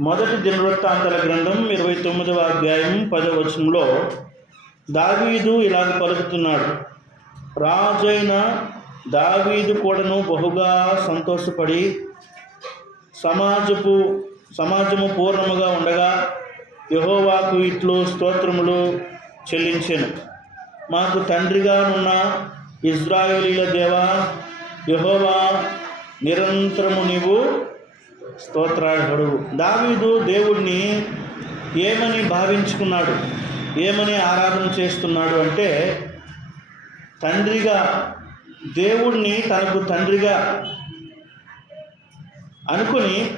మొదటి దినవృత్తాంతల గ్రంథం ఇరవై తొమ్మిదవ అధ్యాయం పదవచనంలో దావీదు ఇలాగ పలుకుతున్నాడు. రాజైన దావీదు కూడాను బహుగా సంతోషపడి సమాజపు సమాజము పూర్ణముగా ఉండగా యహోవాకు ఇట్లు స్తోత్రములు చెల్లించెను. మాకు తండ్రిగానున్న ఇజ్రాయేలీల దేవా యహోవా నిరంతరము నీవు స్తోత్రాడు దావీదు దేవుణ్ణి ఏమని భావించుకున్నాడు? ఏమని ఆరాధన చేస్తున్నాడు అంటే తండ్రిగా దేవుణ్ణి తనకు తండ్రిగా అనుకుని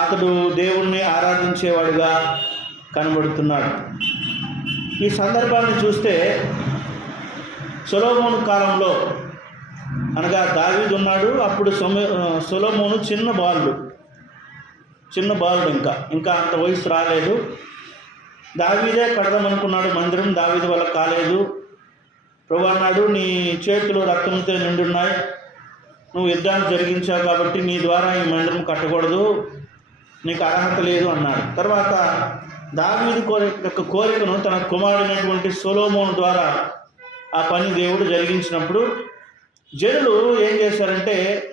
అతడు దేవుణ్ణి ఆరాధించేవాడుగా కనబడుతున్నాడు. ఈ సందర్భాన్ని చూస్తే సొలోమోను కాలంలో అనగా దావీదు ఉన్నాడు అప్పుడు సొమ సొలోమోను చిన్న బాలుడు. చిన్న బాలుడు ఇంకా. ఇంకా అంత వయసు రాలేదు. దావీదే కడదామనుకున్నాడు. మందిరం దావీది వల్ల కాలేదు. ప్రభు అన్నాడు నీ చేతులు రక్తంతో నిండున్నాయి. నువ్వు యుద్ధాన్ని జరిగించావు కాబట్టి నీ ద్వారా ఈ మందిరం కట్టకూడదు. నీకు అర్హత లేదు అన్నాడు. తర్వాత దావీది కోరిక యొక్క కోరికను తన కుమారుడైనటువంటి సొలోమోన్ ద్వారా ఆ పని దేవుడు జరిగించినప్పుడు జనులు ఏం చేశారంటే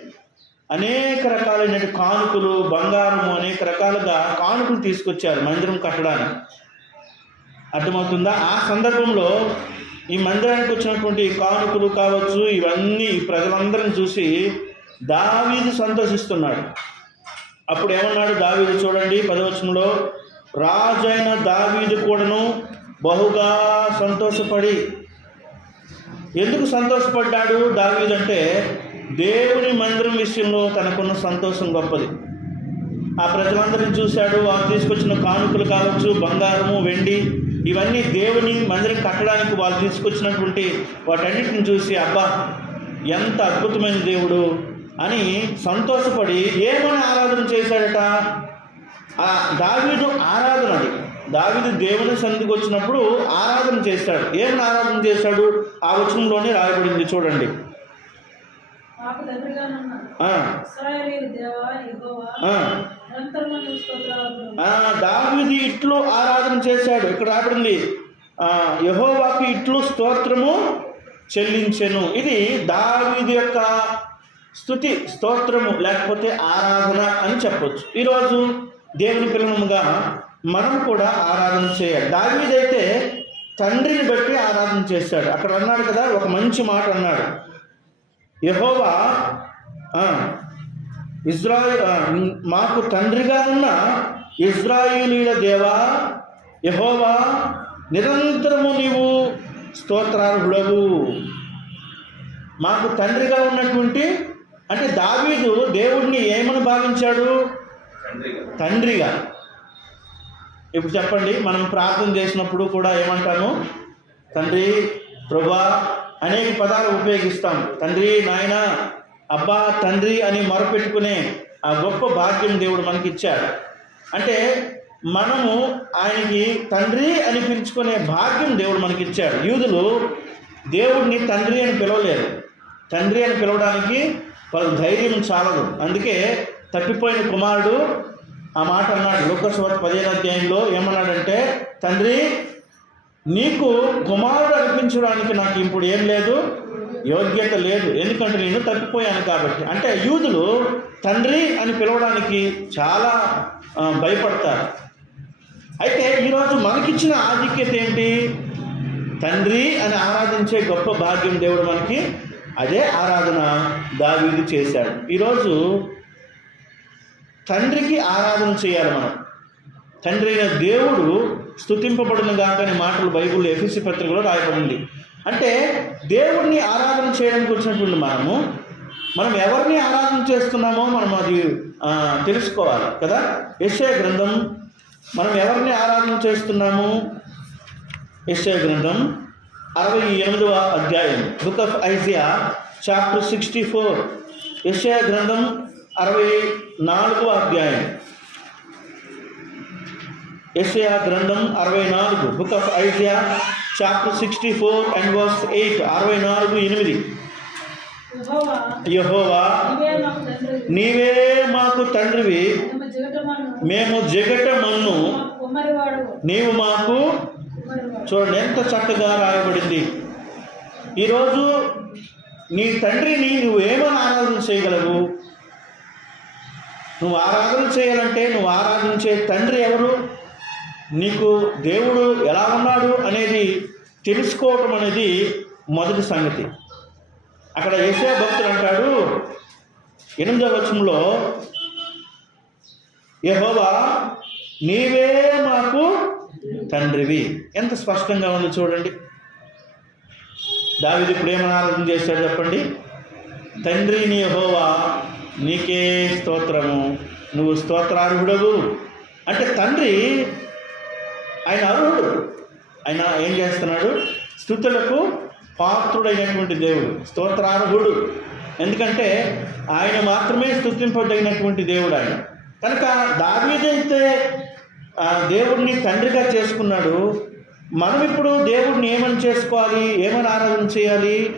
అనేక రకాలైన కానుకలు బంగారము అనేక రకాలుగా కానుకలు తీసుకొచ్చారు మందిరం కట్టడానికి. అర్థమవుతుందా? ఆ సందర్భంలో ఈ మందిరానికి వచ్చినటువంటి కానుకలు కావచ్చు ఇవన్నీ ప్రజలందరిని చూసి దావీదు సంతోషిస్తున్నాడు. అప్పుడు ఏమన్నాడు దావీదు చూడండి పదవచనంలో రాజైన దావీదు కూడాను బహుగా సంతోషపడి. ఎందుకు సంతోషపడ్డాడు దావీదు అంటే దేవుని మందిరం విషయంలో తనకున్న సంతోషం గొప్పది. ఆ ప్రజలందరిని చూశాడు వాళ్ళు తీసుకొచ్చిన కానుకలు కావచ్చు బంగారము వెండి ఇవన్నీ దేవుని మందిరం కట్టడానికి వాళ్ళు తీసుకొచ్చినటువంటి వాటన్నిటిని చూసి అబ్బా ఎంత అద్భుతమైన దేవుడు అని సంతోషపడి ఏమని ఆరాధన చేశాడట? ఆ దావీదు ఆరాధన అది. దావీదు దేవుని సన్నిధికి వచ్చినప్పుడు ఆరాధన చేస్తాడు ఏమని ఆరాధన చేశాడు? ఆ వచనంలోనే రాయబడింది చూడండి. దావీదు ఇట్లు ఆరాధన చేశాడు. ఇక్కడ రాబడింది యెహోవాకు ఇట్లు స్తోత్రము చెల్లించెను. ఇది దావీదు యొక్క స్థుతి స్తోత్రము లేకపోతే ఆరాధన అని చెప్పొచ్చు. ఈరోజు దేవుని పిల్లనముగా మనం కూడా ఆరాధన చేయాలి. దావీదైతే తండ్రిని బట్టి ఆరాధన చేశాడు. అక్కడ అన్నాడు కదా ఒక మంచి మాట అన్నాడు. యహోవా ఇజ్రాయిల్ మాకు తండ్రిగా ఉన్న ఇజ్రాయిలీల దేవా యహోవా నిరంతరము నీవు స్తోత్రార్హుడవు. మాకు తండ్రిగా ఉన్నటువంటి అంటే దావీదు దేవుడిని ఏమని భావించాడు? తండ్రిగా. ఇప్పుడు చెప్పండి మనం ప్రార్థన చేసినప్పుడు కూడా ఏమంటాము? తండ్రి ప్రభా అనేక పదాలు ఉపయోగిస్తాం. తండ్రి నాయన అబ్బా తండ్రి అని మొరపెట్టుకునే ఆ గొప్ప భాగ్యం దేవుడు మనకి ఇచ్చాడు అంటే మనము ఆయనకి తండ్రి అని పిలుచుకునే భాగ్యం దేవుడు మనకి ఇచ్చాడు యూదులు దేవుడిని తండ్రి అని పిలవలేరు తండ్రి అని పిలవడానికి వాళ్ళ ధైర్యం చాలదు. అందుకే తప్పిపోయిన కుమారుడు ఆ మాట అన్నాడు. లోకస్వత పదిహేను అధ్యాయంలో ఏమన్నాడంటే తండ్రి నీకు కుమారుడు అనిపించడానికి నాకు ఇప్పుడు ఏం లేదు? యోగ్యత లేదు. ఎందుకంటే నేను తప్పిపోయాను కాబట్టి. అంటే యూదులు తండ్రి అని పిలవడానికి చాలా భయపడతారు. అయితే ఈరోజు మనకిచ్చిన ఆధిక్యత ఏంటి? తండ్రి అని ఆరాధించే గొప్ప భాగ్యం దేవుడు మనకి అదే ఆరాధన దావీదు చేశాడు. ఈరోజు తండ్రికి ఆరాధన చేయాలి మనం. తండ్రి అయిన దేవుడు స్థుతింపబడిన గాకని మాటలు బైబిల్ ఎఫ్ఎస్సి పత్రికలో రాయబడింది. అంటే దేవుడిని ఆరాధన చేయడానికి వచ్చినటువంటి మనము మనం ఎవరిని ఆరాధన చేస్తున్నామో మనం అది తెలుసుకోవాలి కదా? యశ్య గ్రంథం మనం ఎవరిని ఆరాధన చేస్తున్నాము? యశ్య గ్రంథం అరవై ఎనిమిదవ అధ్యాయం book of Isaiah chapter sixty four. యశ్య గ్రంథం అరవై నాలుగవ అధ్యాయం. యెషయా గ్రంథం అరవై నాలుగు book of Isaiah chapter sixty four and verse eight అరవై నాలుగు ఎనిమిది. యెహోవా నీవే మాకు తండ్రివి. మేము జిగటమను మేము జిగట మన్ను మాకు కుమ్మరివాడు నీవు మాకు చూడండి ఎంత చక్కగా రాయబడింది. ఈరోజు నీ తండ్రిని నువ్వు ఏమని ఆరాధన చేయగలవు? నువ్వు ఆరాధన చేయాలంటే నువ్వు ఆరాధించే తండ్రి ఎవరు? నీకు దేవుడు ఎలా ఉన్నాడు అనేది తెలుసుకోవటం అనేది మొదటి సంగతి. అక్కడ ఏసే భక్తుడు అంటాడు ఎనిమిదవ వచనంలో యహోవా నీవే మాకు తండ్రివి. ఎంత స్పష్టంగా ఉంది చూడండి. దావిది ఇప్పుడు ఆరాధన చేశాడు చెప్పండి? తండ్రి నీ నీకే స్తోత్రము. నువ్వు స్తోత్రార్హుడవు. అంటే తండ్రి ఆయన అర్హుడు. ఆయన ఏం చేస్తున్నాడు? స్థుతులకు పాత్రుడైనటువంటి దేవుడు స్తోత్రార్హుడు. ఎందుకంటే ఆయన మాత్రమే స్థుతింపదగినటువంటి దేవుడు ఆయన. కనుక దావీదైతే ఆ దేవుడిని తండ్రిగా చేసుకున్నాడు. మనం ఇప్పుడు దేవుడిని ఏమని చేసుకోవాలి? ఏమని ఆరాధన చేయాలి?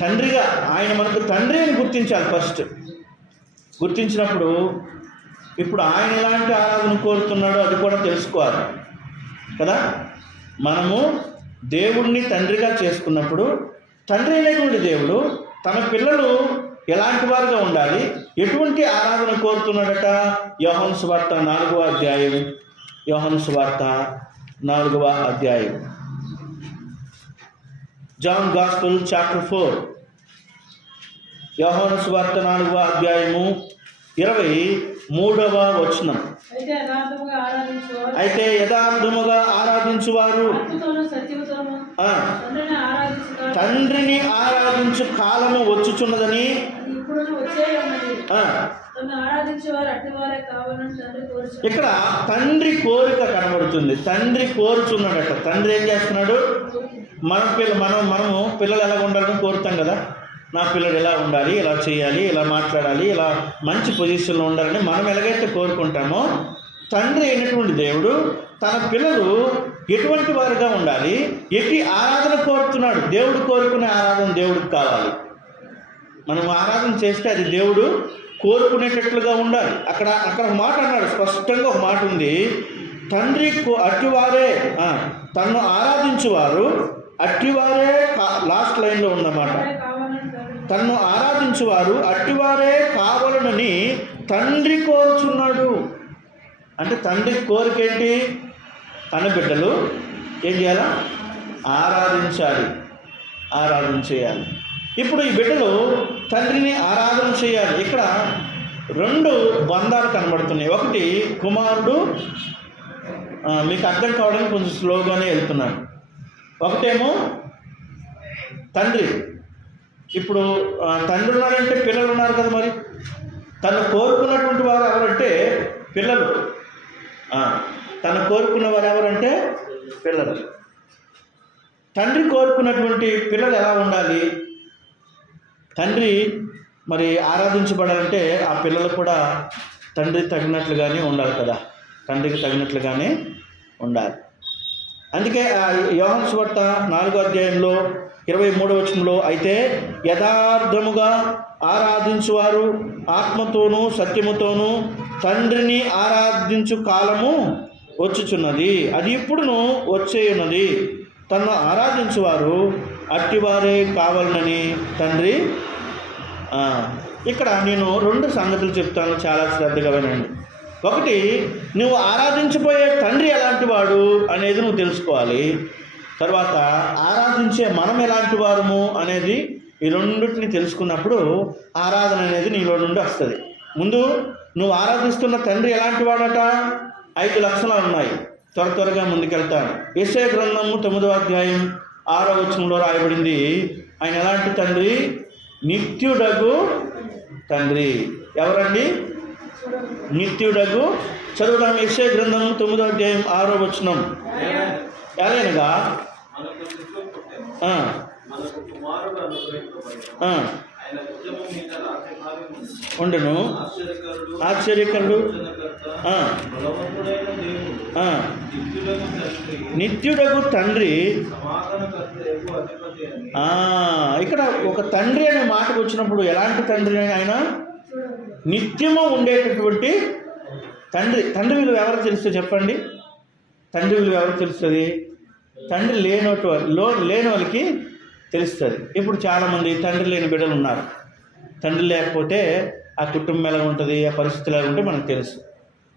తండ్రిగా ఆయన మనకు తండ్రి అని గుర్తించాలి ఫస్ట్. గుర్తించినప్పుడు ఇప్పుడు ఆయన ఎలాంటి ఆరాధన కోరుతున్నాడో అది కూడా తెలుసుకోవాలి. కదా? మనము దేవుణ్ణి తండ్రిగా చేసుకున్నప్పుడు తండ్రి అయినటువంటి దేవుడు తన పిల్లలు ఎలాంటి వారుగా ఉండాలి? ఎటువంటి ఆరాధన కోరుతున్నాడట? యోహన్ సువార్త నాలుగవ అధ్యాయం. యోహన్ సువార్త నాలుగవ అధ్యాయం. John gospel chapter four. యోహన్ సువార్త నాలుగవ అధ్యాయము ఇరవై మూడవ వచనం. అయితే యథార్థముగా ఆరాధించేవారు. తండ్రిని ఆరాధించు కాలము వచ్చుచున్నదని. ఇక్కడ తండ్రి కోరిక కనబడుతుంది. తండ్రి కోరుచున్నాడట. తండ్రి ఏం చేస్తున్నాడు? మన పిల్ల మనం మనము పిల్లలు ఎలా ఉండాలని కోరుతాం కదా? నా పిల్లడు ఎలా ఉండాలి ఇలా చేయాలి ఇలా మాట్లాడాలి ఇలా మంచి పొజిషన్లో ఉండాలని మనం ఎలాగైతే కోరుకుంటామో తండ్రి అయినటువంటి దేవుడు తన పిల్లలు ఎటువంటి వారుగా ఉండాలి ఎట్టి ఆరాధన కోరుతున్నాడు. దేవుడు కోరుకునే ఆరాధన దేవుడికి కావాలి. మనం ఆరాధన చేస్తే అది దేవుడు కోరుకునేటట్లుగా ఉండాలి. అక్కడ అక్కడ ఒక మాట అన్నాడు స్పష్టంగా ఒక మాట ఉంది. తండ్రి కో- అట్టివారే తను ఆరాధించేవారు ఆరాధించువారు అట్టివారే లాస్ట్ లైన్లో ఉన్నమాట. తన్ను ఆరాధించువారు అట్టివారే కావలనని తండ్రి కోరుచున్నాడు. అంటే తండ్రి కోరిక ఏంటి తన బిడ్డలు ఏం చేయాలా? ఆరాధించాలి. ఆరాధన చేయాలి. ఇప్పుడు ఈ బిడ్డలు తండ్రిని ఆరాధన చేయాలి. ఇక్కడ రెండు బంధాలు కనబడుతున్నాయి. ఒకటి కుమారుడు మీకు అర్థం కావడానికి కొంచెం స్లోగానే వెళ్తున్నాను. ఒకటేమో తండ్రి. ఇప్పుడు తండ్రి ఉన్నారంటే పిల్లలు ఉన్నారు కదా మరి? తను కోరుకున్నటువంటి వారు ఎవరంటే పిల్లలు. తను కోరుకున్న వారు ఎవరంటే పిల్లలు. తండ్రి కోరుకున్నటువంటి పిల్లలు ఎలా ఉండాలి? తండ్రి మరి ఆరాధించబడాలంటే ఆ పిల్లలు కూడా తండ్రి తగినట్లుగానే ఉండాలి కదా. తండ్రికి తగినట్లుగానే ఉండాలి. అందుకే ఆ యోహన్ స్వార్త నాలుగో అధ్యాయంలో ఇరవై మూడవ వచనంలో అయితే యథార్థముగా ఆరాధించువారు ఆత్మతోనూ సత్యముతోనూ తండ్రిని ఆరాధించు కాలము వచ్చుచున్నది. అది ఇప్పుడును వచ్చేయున్నది. తను ఆరాధించువారు అట్టివారే కావాలనని తండ్రి ఇక్కడ నేను రెండు సంగతులు చెప్తాను చాలా శ్రద్ధగా వినండి ఒకటి నువ్వు ఆరాధించిపోయే తండ్రి ఎలాంటి వాడు అనేది నువ్వు తెలుసుకోవాలి. తర్వాత ఆరాధించే మనం ఎలాంటి వారము అనేది ఈ రెండింటిని తెలుసుకున్నప్పుడు ఆరాధన అనేది నీలో నుండి వస్తుంది. ముందు నువ్వు ఆరాధిస్తున్న తండ్రి ఎలాంటి వాడట? ఐదు లక్షణాలు ఉన్నాయి. త్వర త్వరగా ముందుకెళ్తాను. ఎస్ఏ గ్రంథము తొమ్మిదవ అధ్యాయం ఆరో వచనంలో రాయబడింది. ఆయన ఎలాంటి తండ్రి? నిత్యుడగు తండ్రి. ఎవరండి? నిత్యుడగు చదువుదాం. ఎస్ఏ గ్రంథం తొమ్మిదో అధ్యాయం ఆరో వచనం. ఎలాగనగా ఉండను. ఆశ్చర్యకరుడు. నిత్యుడకు తండ్రి. ఇక్కడ ఒక తండ్రి అనే మాటకు వచ్చినప్పుడు ఎలాంటి తండ్రి అని ఆయన? నిత్యము ఉండేటటువంటి తండ్రి. తండ్రి విలువ ఎవరు తెలుస్తే చెప్పండి? తండ్రి విలువ ఎవరు తెలుస్తుంది? తండ్రి లేనటు లో లేని వాళ్ళకి తెలుస్తుంది. ఇప్పుడు చాలామంది తండ్రి లేని బిడ్డలు ఉన్నారు. తండ్రి లేకపోతే ఆ కుటుంబం ఎలా ఉంటుంది ఆ పరిస్థితులు ఎలా ఉంటే మనకు తెలుసు.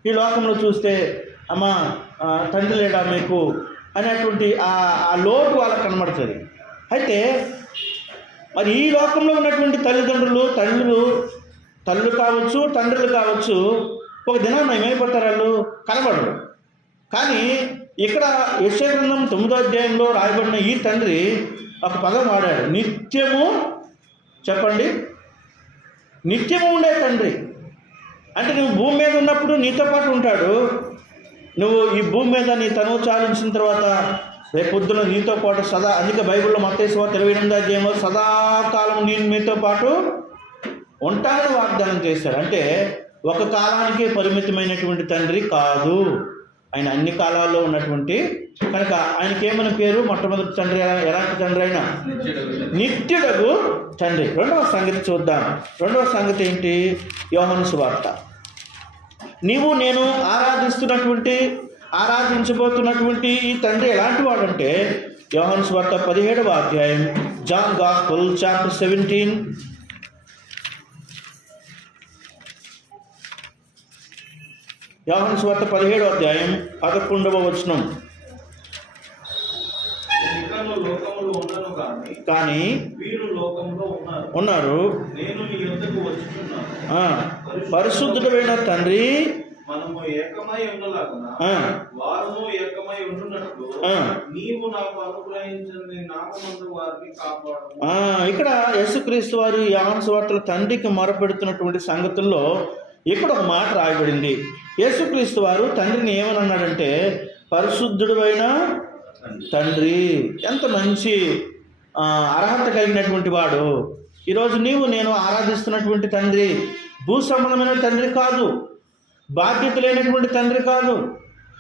ఈ లోకంలో చూస్తే అమ్మ తండ్రి లేడా మీకు? అనేటువంటి ఆ ఆ లోటు వాళ్ళకి కనబడుతుంది. అయితే మరి ఈ లోకంలో ఉన్నటువంటి తల్లిదండ్రులు తండ్రులు తల్లులు కావచ్చు తండ్రులు కావచ్చు ఒక దినాన్ని ఏమైపోతారు వాళ్ళు? కనబడరు. కానీ ఇక్కడ యశగ్రంథం తొమ్మిదో అధ్యాయంలో రాయబడిన ఈ తండ్రి ఒక పదం వాడాడు. నిత్యము చెప్పండి. నిత్యము ఉండే తండ్రి. అంటే నువ్వు భూమి మీద ఉన్నప్పుడు నీతో పాటు ఉంటాడు. నువ్వు ఈ భూమి మీద నీ తనువు చాలించిన తర్వాత రేపు నీతో పాటు సదా అందుకే బైబిల్లో మత్తేశ్వ ఇరవై ఎనిమిది అధ్యాయంలో సదాకాలం నేను మీతో పాటు ఉంటానని వాగ్దానం చేశాడు. అంటే ఒక కాలానికి పరిమితమైనటువంటి తండ్రి కాదు. ఆయన అన్ని కాలాల్లో ఉన్నటువంటి కనుక ఆయనకి ఏమని పేరు? మొట్టమొదటి తండ్రి ఎలాంటి తండ్రి అయినా నిత్యుడగు తండ్రి. రెండవ సంగతి చూద్దాం. రెండవ సంగతి ఏంటి? యోహను సువార్త. నీవు నేను ఆరాధిస్తున్నటువంటి ఆరాధించబోతున్నటువంటి ఈ తండ్రి ఎలాంటి వాడంటే యోహన్ స్వార్త పదిహేడవ అధ్యాయం జాన్ గాస్పుల్ చాప్టర్ సెవెంటీన్ యోహన్ స్వార్త పదిహేడవ అధ్యాయం పదకొండవ వచనం. కానీ కానీ వీరు లోకంలో ఉన్నారు. ఉన్నారు. నేను నీ యొద్దకు వచ్చుచున్నాను. ఆ, పరిశుద్ధుడైన తండ్రి మనము ఏకమై ఉండలాగున ఆ, వారును ఏకమై ఉండునట్లు ఆ. నీవు నాకు అనుగ్రహించిన నామందు వారిని కాపాడు ఆ, ఇక్కడ యేసుక్రీస్తు వారు యావన్ సువార్తల తండ్రికి మొరపెడుతున్నటువంటి సంగతుల్లో ఇక్కడ ఒక మాట రాయబడింది. యేసుక్రీస్తు వారు తండ్రిని ఏమని అన్నాడంటే పరిశుద్ధుడైన తండ్రి ఎంత మంచి అర్హత కలిగినటువంటి వాడు. ఈరోజు నీవు నేను ఆరాధిస్తున్నటువంటి తండ్రి భూ సంబంధమైన తండ్రి కాదు. బాధ్యత లేనటువంటి తండ్రి కాదు.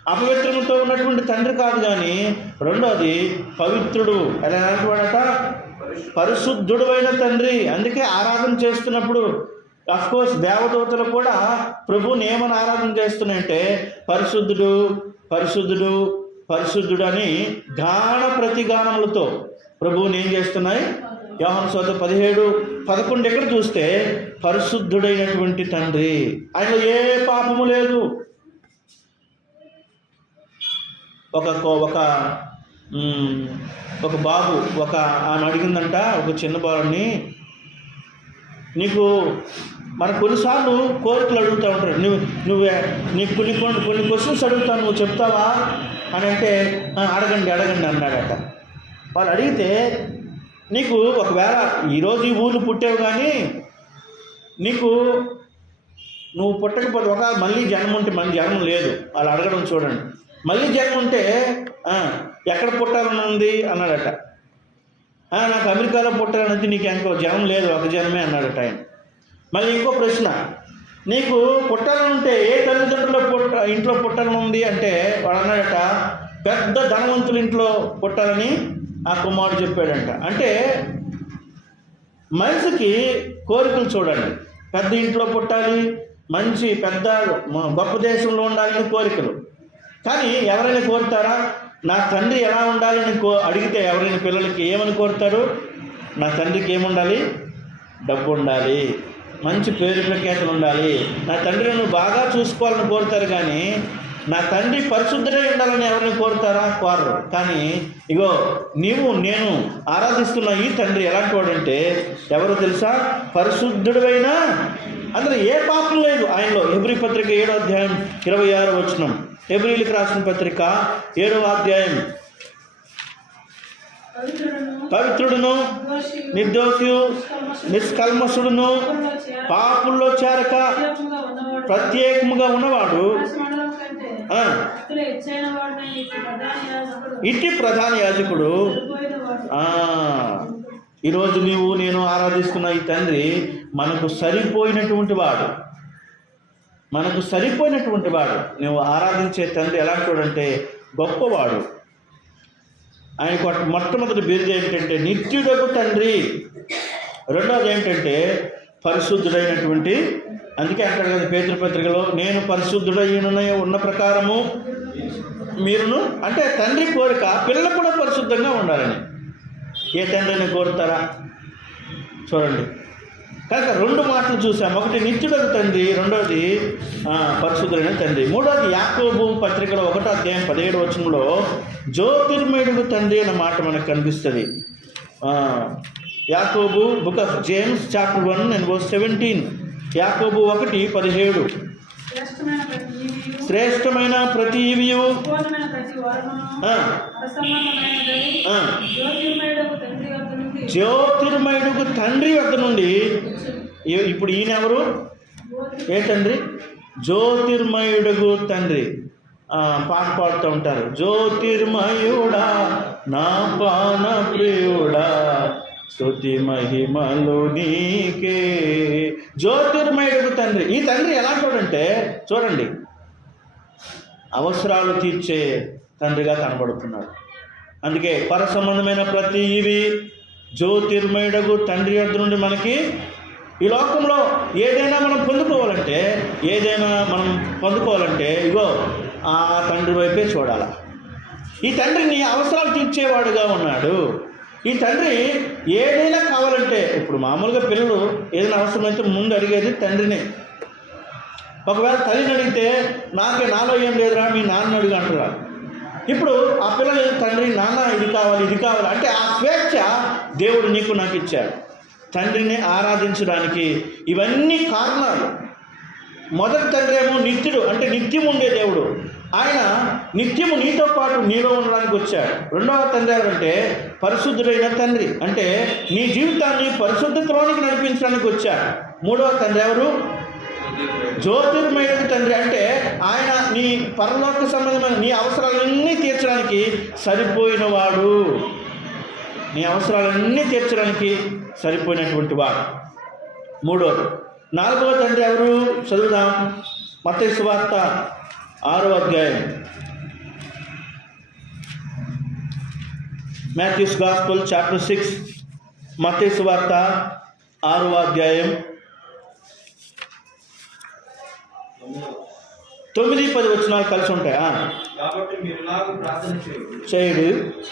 అపవిత్రముతో ఉన్నటువంటి తండ్రి కాదు కానీ రెండోది పవిత్రుడు. ఎలా వాడట పరిశుద్ధుడు అయిన తండ్రి. అందుకే ఆరాధన చేస్తున్నప్పుడు కోర్స్ దేవదూతలు కూడా ప్రభుని ఏమని ఆరాధన చేస్తున్నాయంటే పరిశుద్ధుడు పరిశుద్ధుడు పరిశుద్ధుడు అని గాన ప్రతిగానములతో ప్రభువుని ఏం చేస్తున్నాయి? యోహన్ సోత పదిహేడు పదకొండు ఎక్కడ చూస్తే పరిశుద్ధుడైనటువంటి తండ్రి. ఆయనలో ఏ పాపము లేదు. ఒక కో- ఒక ఒక బాబు ఒక ఆమె అడిగిందంట ఒక చిన్న బాలుని నీకు మనం కొన్నిసార్లు కోరికలు అడుగుతూ ఉంటారు. నువ్వు నువ్వే నీకు కొన్ని కొన్ని కొన్ని క్వశ్చన్స్ అడుగుతాను నువ్వు చెప్తావా? అని అంటే అడగండి అడగండి అన్నాడట వాళ్ళు అడిగితే నీకు ఒకవేళ ఈరోజు ఈ ఊరు పుట్టావు కానీ నీకు నువ్వు పుట్టకపోతే ఒక మళ్ళీ జన్మ ఉంటే మన జన్మ లేదు. వాళ్ళు అడగడం చూడండి. మళ్ళీ జన్మ ఉంటే ఎక్కడ పుట్టాలని ఉంది? అన్నాడట నాకు అమెరికాలో పుట్టాలని నీకు ఇంకో జన్మ లేదు ఒక జన్మే అన్నాడట ఆయన. మళ్ళీ ఇంకో ప్రశ్న. నీకు పుట్టాలని ఉంటే ఏ తల్లిదండ్రుల పుట్ట ఇంట్లో పుట్టాలనుంది అంటే వాడు అన్నాడట పెద్ద ధనవంతుల ఇంట్లో పుట్టాలని ఆ కుమారుడు చెప్పాడంట. అంటే మనిషికి కోరికలు చూడండి. పెద్ద ఇంట్లో పుట్టాలి మంచి పెద్ద గొప్ప దేశంలో ఉండాలని కోరికలు. కానీ ఎవరైనా కోరుతారా? నా తండ్రి ఎలా ఉండాలని కో అడిగితే ఎవరైనా పిల్లలకి ఏమని కోరుతారు? నా తండ్రికి ఏముండాలి? డబ్బు ఉండాలి. మంచి పేరు ప్రఖ్యాతులు ఉండాలి. నా తండ్రి నువ్వు బాగా చూసుకోవాలని కోరుతారు కానీ నా తండ్రి పరిశుద్ధుడై ఉండాలని ఎవరిని కోరుతారా? కోరరు. కానీ ఇగో నీవు నేను ఆరాధిస్తున్న ఈ తండ్రి ఎలాంటి వాడంటే ఎవరు తెలుసా? పరిశుద్ధుడైనా అందులో ఏ పాపం లేదు. ఆయనలో ఎబ్రి పత్రిక ఏడో అధ్యాయం ఇరవై ఆరో వచనం. ఎబ్రిలకు రాసిన పత్రిక ఏడవ అధ్యాయం పవిత్రుడును, పవిత్రుడును నిర్దోషియు, నిష్కల్మషుడును పాపుల్లో చేరక ప్రత్యేకముగా ఉన్నవాడు, ఇట్టి ప్రధాన యాజకుడు, ఈరోజు నీవు నేను ఆరాధిస్తున్న ఈ తండ్రి మనకు సరిపోయినటువంటి వాడు. మనకు సరిపోయినటువంటి వాడు. నువ్వు ఆరాధించే తండ్రి ఎలాంటి గొప్పవాడు. ఆయనకు మొట్టమొదటి బిరుదు ఏంటంటే నిత్యుడకు తండ్రి. రెండవది ఏంటంటే పరిశుద్ధుడైనటువంటి అందుకే అంటాడు కదా పేతృపత్రికలో నేను పరిశుద్ధుడైన ఉన్న ప్రకారము మీరును అంటే తండ్రి కోరిక పిల్లలు కూడా పరిశుద్ధంగా ఉండాలని. ఏ తండ్రిని కోరుతారా? చూడండి. కనుక రెండు మాటలు చూసాం. ఒకటి నిత్యుడకు తండ్రి రెండవది ఆ, పరిశుద్ధుడైన తండ్రి. మూడవది యాకోబు పత్రికలో ఒకటో అధ్యాయం పదిహేడు వచనంలో జ్యోతిర్మయుడుకు తండ్రి అనే మాట మనకు కనిపిస్తుంది. యాకోబు book of James chapter one and verse seventeen. యాకోబు ఒకటి పదిహేడు. శ్రేష్టమైన ప్రతి ఈవియు, తండ్రి జ్యోతిర్మయుడుకు తండ్రి వద్ద నుండి ఇప్పుడు ఈయన ఎవరు? ఏ తండ్రి? జ్యోతిర్మయుడుగు తండ్రి. పాట పాడుతూ ఉంటారు. జ్యోతిర్మయుడా నా పాన ప్రియుడా స్తుతి మహిమలు నీకే. జ్యోతిర్మయుడుగు తండ్రి. ఈ తండ్రి ఎలా చూడంటే చూడండి అవసరాలు తీర్చే తండ్రిగా కనబడుతున్నాడు. అందుకే పర సంబంధమైన ప్రతి ఇవి జ్యోతిర్మయుడగు తండ్రి యొద్ద నుండి మనకి ఈ లోకంలో ఏదైనా మనం పొందుకోవాలంటే ఏదైనా మనం పొందుకోవాలంటే ఇగో ఆ తండ్రి వైపే చూడాలి. ఈ తండ్రిని అవసరాలు తీర్చేవాడుగా ఉన్నాడు. ఈ తండ్రి ఏదైనా కావాలంటే ఇప్పుడు మామూలుగా పిల్లలు ఏదైనా అవసరమైతే ముందు అడిగేది తండ్రినే. ఒకవేళ తల్లిని అడిగితే నాకే నాలో ఏం లేదురా మీ నాన్న అడుగు అంటున్నారు ఇప్పుడు ఆ పిల్లలు తండ్రి నాన్న ఇది కావాలి ఇది కావాలి అంటే ఆ స్వేచ్ఛ దేవుడు నీకు నాకు ఇచ్చాడు. తండ్రిని ఆరాధించడానికి ఇవన్నీ కారణాలు. మొదటి తండ్రి ఏమో నిత్యుడు అంటే నిత్యం ఉండే దేవుడు. ఆయన నిత్యము నీతో పాటు నీలో ఉండడానికి వచ్చాడు. రెండవ తండ్రి ఎవరంటే పరిశుద్ధుడైన తండ్రి. అంటే నీ జీవితాన్ని పరిశుద్ధతలోనికి నడిపించడానికి వచ్చాడు. మూడవ తండ్రి ఎవరు? జ్యోతిర్మయుడు తండ్రి. అంటే ఆయన నీ పరలోక సంబంధమైన నీ అవసరాలన్నీ తీర్చడానికి సరిపోయినవాడు. నీ అవసరాలన్నీ తీర్చడానికి సరిపోయినటువంటి వాడు. మూడోది నాలుగవ తండ్రి ఎవరు? చదువుదాం. మత సువార్త ఆరో అధ్యాయం. మాథ్యూస్ గాస్పుల్ చాప్టర్ సిక్స్ మత సువార్త ఆరో అధ్యాయం. తొమ్మిది పది వచనాలు కలిసి ఉంటాయా? కాబట్టి మీరు ఇలాగ ప్రార్థన చేయండి. చేయుడు.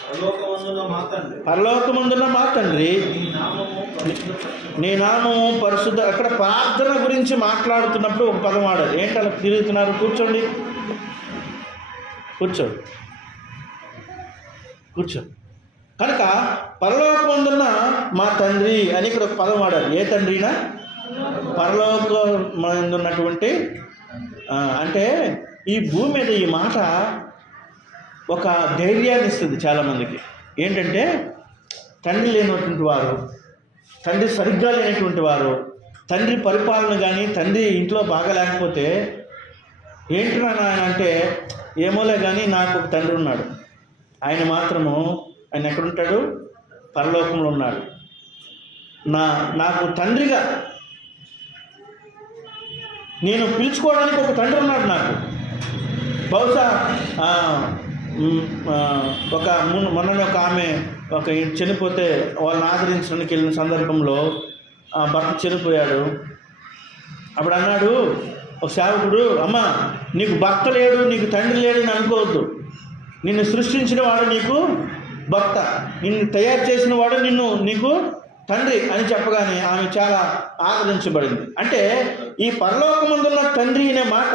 పరలోకమందున మా తండ్రి. పరలోకమందున్న మా తండ్రి. నీ నామము పరిశుద్ధ అక్కడ ప్రార్థన గురించి మాట్లాడుతున్నప్పుడు ఒక పదం ఆడారు ఏంటి అలా తిరుగుతున్నారు? కూర్చోండి. కూర్చో. కూర్చో. కనుక పరలోకమందున్న మా తండ్రి అని ఇక్కడ ఒక పదం ఆడారు ఏ తండ్రినా? పరలోకమందున్నటువంటి ఆ, అంటే ఈ భూమి మీద ఈ మాట ఒక ధైర్యాన్ని ఇస్తుంది చాలామందికి. ఏంటంటే తండ్రి లేనటువంటి వారు తండ్రి సరిగ్గా లేనటువంటి వారు తండ్రి పరిపాలన కానీ తండ్రి ఇంట్లో బాగా లేకపోతే ఏంటి నాన్న ఆయన అంటే ఏమోలే కానీ నాకు ఒక తండ్రి ఉన్నాడు. ఆయన మాత్రము ఆయన ఎక్కడుంటాడు? పరలోకంలో ఉన్నాడు. నా నాకు తండ్రిగా నేను పిలుచుకోవడానికి ఒక తండ్రి ఉన్నాడు నాకు. బహుశా ఒక మొన్న ఒక ఆమె ఒక చనిపోతే వాళ్ళని ఆదరించడానికి వెళ్ళిన సందర్భంలో ఆ భర్త చనిపోయాడు. అప్పుడు అన్నాడు ఒక సేవకుడు అమ్మ నీకు భర్త లేడు నీకు తండ్రి లేడు అని అనుకోవద్దు. నిన్ను సృష్టించిన వాడు నీకు భర్త. నిన్ను తయారు చేసిన వాడు నిన్ను నీకు తండ్రి అని చెప్పగానే ఆమె చాలా ఆదరించబడింది. అంటే ఈ పరలోకముందున్న తండ్రి అనే మాట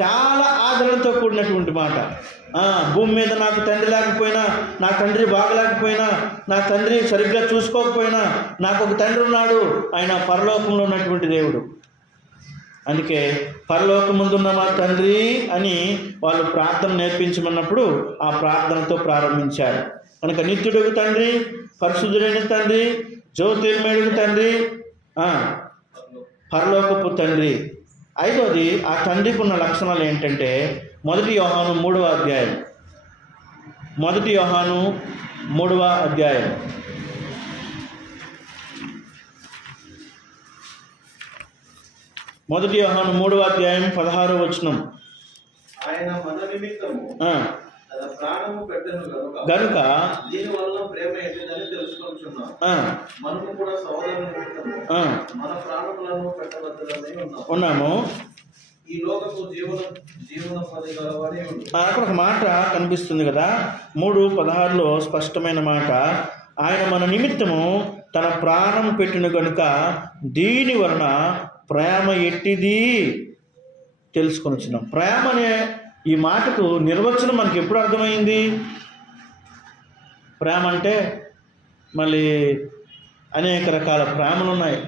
చాలా ఆదరణతో కూడినటువంటి మాట. భూమి మీద నాకు తండ్రి లేకపోయినా నా తండ్రి బాగలేకపోయినా నా తండ్రి సరిగ్గా చూసుకోకపోయినా నాకు ఒక తండ్రి ఉన్నాడు ఆయన పరలోకంలో ఉన్నటువంటి దేవుడు. అందుకే పరలోకముందున్న మా తండ్రి అని వాళ్ళు ప్రార్థన నేర్పించమన్నప్పుడు ఆ ప్రార్థనతో ప్రారంభించారు. కనుక నిత్యుడు తండ్రి పరిశుద్ధుడైన తండ్రి జ్యోతిర్మయుడు తండ్రి పరలోకపు తండ్రి. ఐదోది ఆ తండ్రికి ఉన్న లక్షణాలు ఏంటంటే మొదటి యోహాను మూడవ అధ్యాయం. మొదటి వ్యవహాను మూడవ అధ్యాయం. మొదటి యోహాను మూడవ అధ్యాయం పదహారో వచనం. ఆయన మన నిమిత్తము గనుక ఉన్నాము. అక్కడ ఒక మాట కనిపిస్తుంది కదా? మూడు పదహారులో స్పష్టమైన మాట. ఆయన మన నిమిత్తము తన ప్రాణం పెట్టిన కనుక దీని వలన ప్రేమ ఎట్టిది? తెలుసుకొని వచ్చినాం ప్రేమ అనే ఈ మాటకు నిర్వచనం మనకి ఎప్పుడు అర్థమైంది? ప్రేమ అంటే మళ్ళీ అనేక రకాల ప్రేమలు ఉన్నాయి